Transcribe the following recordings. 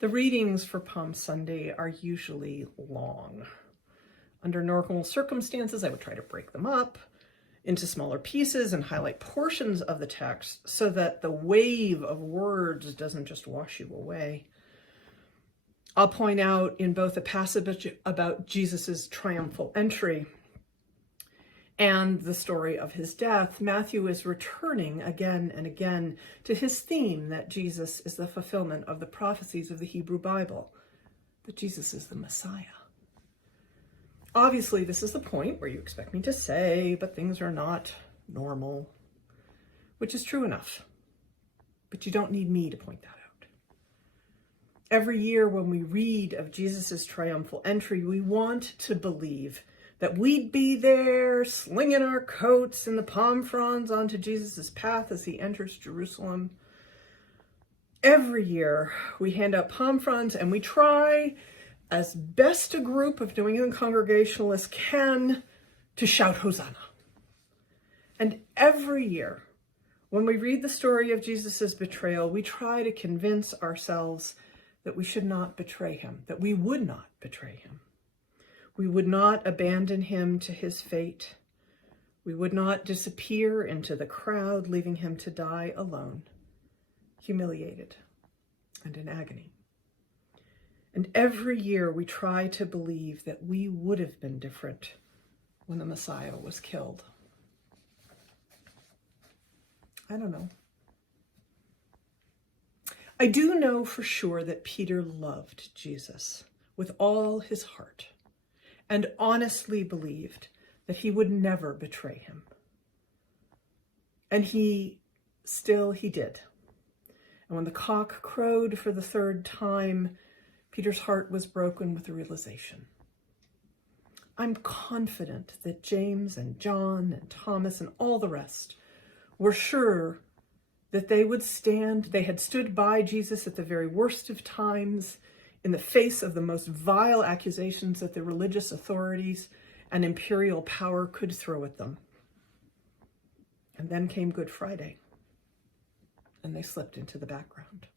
The readings for Palm Sunday are usually long. Under normal circumstances, I would try to break them up into smaller pieces and highlight portions of the text so that the wave of words doesn't just wash you away. I'll point out in both a passage about Jesus's triumphal entry and the story of his death, Matthew is returning again and again to his theme that Jesus is the fulfillment of the prophecies of the Hebrew Bible, that Jesus is the Messiah. Obviously, this is the point where you expect me to say, but things are not normal, which is true enough. But you don't need me to point that out. Every year when we read of Jesus's triumphal entry, we want to believe that we'd be there slinging our coats and the palm fronds onto Jesus's path as he enters Jerusalem. Every year we hand out palm fronds and we try, as best a group of New England Congregationalists can, to shout Hosanna. And every year when we read the story of Jesus's betrayal, we try to convince ourselves that we should not betray him, that we would not betray him. We would not abandon him to his fate. We would not disappear into the crowd, leaving him to die alone, humiliated and in agony. And every year we try to believe that we would have been different when the Messiah was killed. I don't know. I do know for sure that Peter loved Jesus with all his heart and honestly believed that he would never betray him. And he did. And when the cock crowed for the third time, Peter's heart was broken with the realization. I'm confident that James and John and Thomas and all the rest were sure that they had stood by Jesus at the very worst of times, in the face of the most vile accusations that the religious authorities and imperial power could throw at them. And then came Good Friday, and they slipped into the background.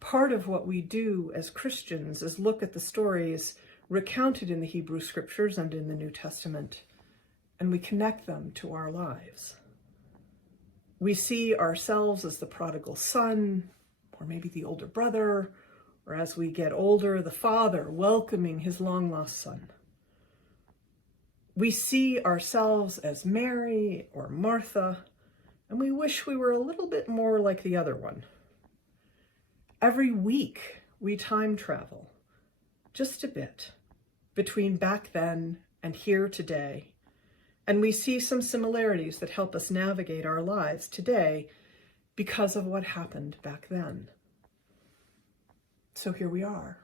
Part of what we do as Christians is look at the stories recounted in the Hebrew Scriptures and in the New Testament, and we connect them to our lives. We see ourselves as the prodigal son, or maybe the older brother, or as we get older, the father welcoming his long-lost son. We see ourselves as Mary or Martha, and we wish we were a little bit more like the other one. Every week, we time travel, just a bit, between back then and here today, and we see some similarities that help us navigate our lives today because of what happened back then. So here we are.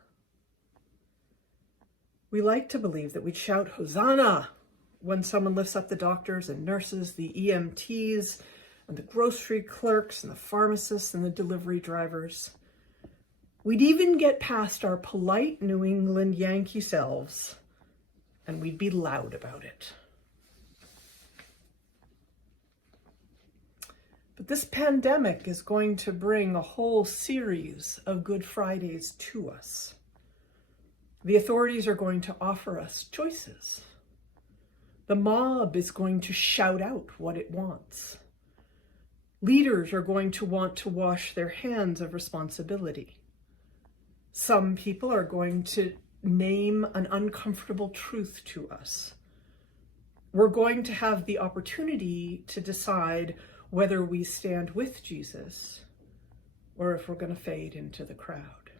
We like to believe that we'd shout Hosanna when someone lifts up the doctors and nurses, the EMTs, and the grocery clerks, and the pharmacists, and the delivery drivers. We'd even get past our polite New England Yankee selves, and we'd be loud about it. But this pandemic is going to bring a whole series of Good Fridays to us. The authorities are going to offer us choices. The mob is going to shout out what it wants. Leaders are going to want to wash their hands of responsibility. Some people are going to name an uncomfortable truth to us. We're going to have the opportunity to decide whether we stand with Jesus or if we're going to fade into the crowd.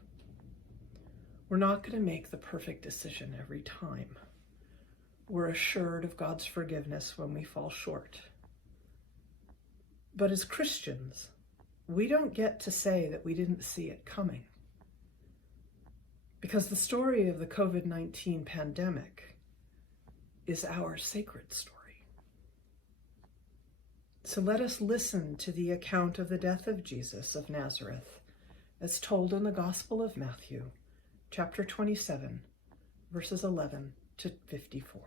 We're not going to make the perfect decision every time. We're assured of God's forgiveness when we fall short. But as Christians, we don't get to say that we didn't see it coming. Because the story of the COVID-19 pandemic is our sacred story. So let us listen to the account of the death of Jesus of Nazareth, as told in the Gospel of Matthew, chapter 27, verses 11 to 54.